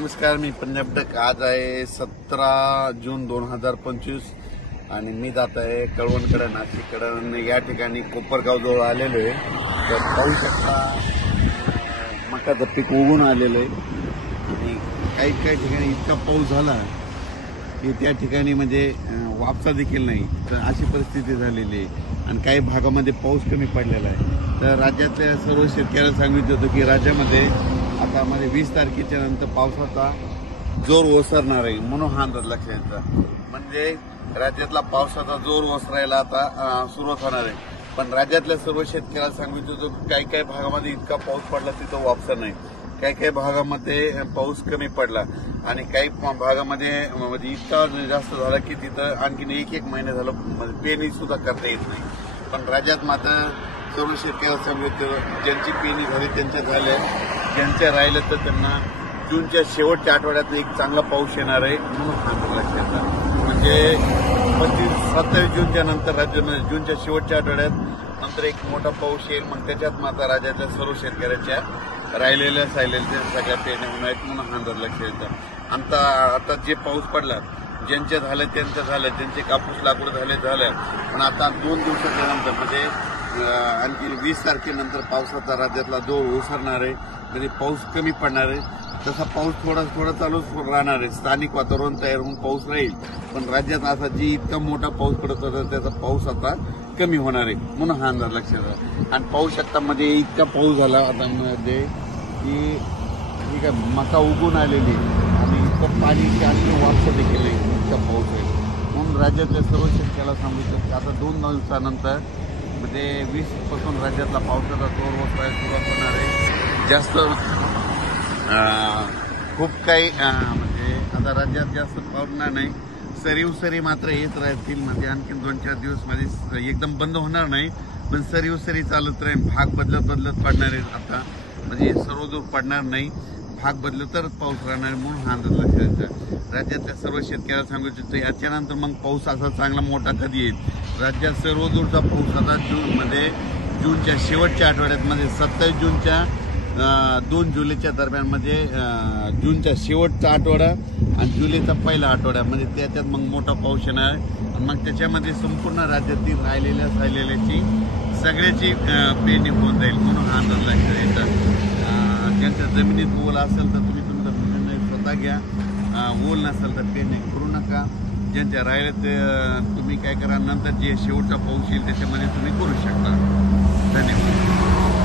नमस्कार, मी पंजाब डक. आज आहे 17 जून 2025 आणि मी जात आहे कळवणकडे, नाशिककडे. या ठिकाणी कोपरगाव जवळ आलेलो आहे. तर पाहू शकता मकाचं पीक उगून आलेलं आहे आणि काही काही ठिकाणी इतका पाऊस झाला की त्या ठिकाणी म्हणजे वापसा देखील नाही. तर अशी परिस्थिती झालेली आहे आणि काही भागामध्ये पाऊस कमी पडलेला आहे. तर राज्यातल्या सर्व शेतकऱ्यांना सांगितलं होतं की राज्यामध्ये आता मध्ये 20 तारखेच्या नंतर पावसाचा जोर ओसरणार आहे, म्हणून हा अंदाज लक्षात येतो. म्हणजे राज्यातला पावसाचा जोर ओसरायला आता सुरुवात होणार आहे. पण राज्यातल्या सर्व शेतकऱ्यांना सांगितलं होतं काही काही भागामध्ये इतका पाऊस पडला तिथं वापसा नाही, काही काही भागामध्ये पाऊस कमी पडला आणि काही भागामध्ये म्हणजे इतका जास्त झाला की तिथं आणखीन एक महिना झालं पेरणी सुद्धा करता येत नाही. पण राज्यात मात्र सर्व शेतकऱ्यांना सांगितलं ज्यांची पेरणी झाली त्यांच्या झाल्या, ज्यांच्या राहिलं तर त्यांना जूनच्या शेवटच्या आठवड्यात एक चांगला पाऊस येणार आहे, म्हणून हा लक्षात येतं. म्हणजे 27 जूनच्या नंतर राज्यामध्ये जूनच्या शेवटच्या आठवड्यात नंतर एक मोठा पाऊस येईल. मग त्याच्यात मात्र राज्यातल्या सर्व शेतकऱ्यांच्या राहिलेल्या सगळ्या पेरण्या होणार आहेत, म्हणून हा अंदाज लक्षात येतं. आता जे पाऊस पडला ज्यांचे झाले त्यांचं झालं, ज्यांचे कापूस लागवड झाल्या. पण आता 2 दिवसाच्या नंतर म्हणजे आणखी 20 तारखेनंतर पावसाचा राज्यातला जोर ओसरणार आहे. म्हणजे पाऊस कमी पडणार आहे. तसा पाऊस थोडा चालूच राहणार आहे. स्थानिक वातावरण तयार होऊन पाऊस राहील. पण राज्यात आता जी इतका मोठा पाऊस पडत होता त्याचा पाऊस आता कमी होणार आहे, म्हणून हा अंदाज लक्षात आला. आणि पाहू शकता म्हणजे इतका पाऊस झाला आता मध्ये की ठीक आहे मका उगून आलेली आणि इतकं पाणी आणखी वापसा देखील इतका पाऊस आहे. म्हणून राज्यातल्या सर्व शेतकऱ्याला सांगितलं की आता 2 दिवसानंतर म्हणजे 20 पासून राज्यातला पावसाचा जोर ओसरायला सुरुवात होणार आहे. जास्त खूप काही म्हणजे आता राज्यात जास्त पडणार नाही. सरी मात्र येत राहतील. म्हणजे आणखी 2-4 दिवस मध्ये एकदम बंद होणार नाही, पण सरी चालत राहील. भाग बदलत पडणार आहे. आता म्हणजे सर्व जोर पडणार नाही, भाग बदलत तरच पाऊस राहणार, म्हणून हा अंदाज लक्षात येतो. राज्यातल्या सर्व शेतकऱ्याला सांगू इच्छितो याच्यानंतर मग पाऊस असा चांगला मोठा कधी येईल. राज्यात सर्व दूरचा पाऊस आता जूनच्या शेवटच्या आठवड्यात म्हणजे 27 जूनच्या 2 जुलैच्या दरम्यान म्हणजे जूनच्या शेवटचा आठवडा आणि जुलैचा पहिला आठवडा म्हणजे त्याच्यात मग मोठा पाऊस येणार आहे. आणि मग त्याच्यामध्ये संपूर्ण राज्यातील राहिलेल्याची सगळ्याची पेरणी होऊन जाईल, म्हणून हा अंदाज लक्षात येतं. ज्यांच्या जमिनीत ओल असेल तर तुम्ही तुमचा निर्णय स्वतः घ्या. ओल नसेल तर पेरणी करू नका. ज्यांच्या राहिले ते तुम्ही काय करा, नंतर जे शेवटचा पाऊस येईल त्याच्यामध्ये तुम्ही करू शकता. धन्यवाद.